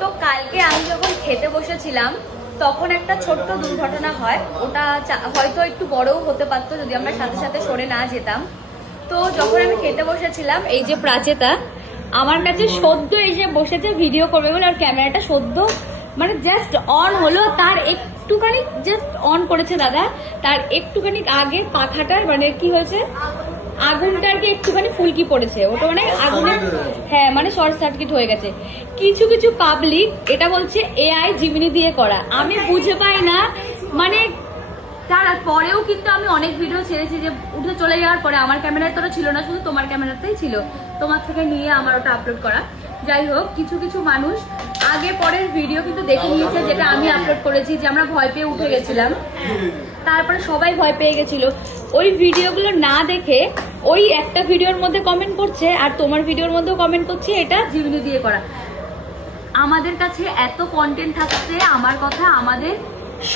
তো কালকে আমি যখন খেতে বসেছিলাম তখন একটা ছোট্ট দুর্ঘটনা হয়, ওটা হয়তো একটু বড়ও হতে পারতো যদি আমরা সাথে সাথে সরে না যেতাম। তো যখন আমি খেতে বসেছিলাম, এই যে প্রাচেতা আমার কাছে সদ্য এসে বসেছে ভিডিও করবে বলে, আর ক্যামেরাটা সদ্য মানে জাস্ট অন হলো, তার একটুখানি জাস্ট অন করেছে দাদা, তার একটুখানি আগে পাখাটার মানে কি হয়েছে, আগুনটাকে একটুখানি ফুলকি পড়েছে, ওটা মানে আগুনে, হ্যাঁ মানে শর্ট সার্কিট হয়ে গেছে। কিছু কিছু পাবলিক এটা বলছে এআই জিমিনি দিয়ে করা, আমি বুঝে পাই না মানে। তারপরেও কিন্তু আমি অনেক ভিডিও ছেড়েছি যে উঠে চলে যাওয়ার পরে আমার ক্যামেরায় তো ছিল না, শুধু তোমার ক্যামেরাতেই ছিল, তোমার থেকে নিয়ে আমার ওটা আপলোড করা। যাই হোক, কিছু কিছু মানুষ আগে পরের ভিডিও কিন্তু দেখে নিয়েছে, যেটা আমি আপলোড করেছি যে আমরা ভয় পেয়ে উঠে গেছিলাম, তারপরে সবাই ভয় পেয়ে গেছিল। ওই ভিডিওগুলো না দেখে ওই একটা ভিডিওর মধ্যে কমেন্ট করছে, আর তোমার ভিডিওর মধ্যেও কমেন্ট করছে এটা জিমিনি দিয়ে করা। আমাদের কাছে এত কন্টেন্ট থাকতে আমার কথা, আমাদের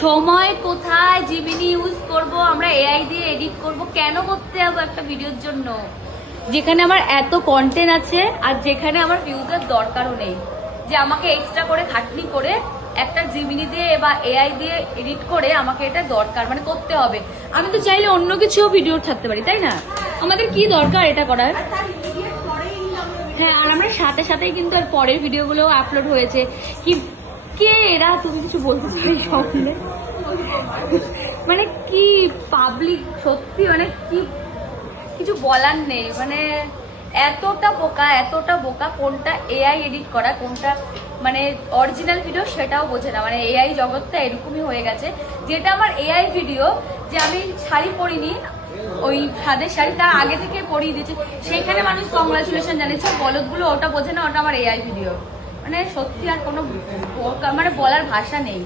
সময় কোথায় জিমিনি ইউজ করব, আমরা এআই দিয়ে এডিট করব, কেন করতে হবে একটা ভিডিওর জন্য, যেখানে আমার এত কন্টেন্ট আছে আর যেখানে আমার ভিউজের দরকারও নেই, যে আমাকে এক্সট্রা করে খাটনি করে একটা জিমিনি দিয়ে বা এআই দিয়ে এডিট করে আমাকে এটা দরকার মানে করতে হবে। আমি তো চাইলে অন্য কিছুও ভিডিও থাকতে পারি, তাই না? আমাদের কি দরকার এটা করার? হ্যাঁ, আর আমরা সাথে সাথেই কিন্তু আর পরের ভিডিওগুলো আপলোড হয়েছে। কি কে এরা, তুমি কিছু বলতে চাই সঙ্গে মানে কি পাবলিক, সত্যি মানে কি কিছু বলার নেই, মানে এতটা বোকা, কোনটা এআই এডিট করা কোনটা মানে অরিজিনাল ভিডিও সেটাও বোঝে না। মানে এআই জগৎটা এরকমই হয়ে গেছে, যেটা আমার এআই ভিডিও, যে আমি শাড়ি পরিনি, ওই সাদের শাড়ি তার আগে থেকে পরিয়ে দিয়েছে, সেইখানে মানুষ কংগ্রাচুলেশন জানিয়েছে, বলদগুলো ওটা বোঝে না, ওটা আমার এআই ভিডিও। মানে সত্যি আর কোনো মানে বলার ভাষা নেই।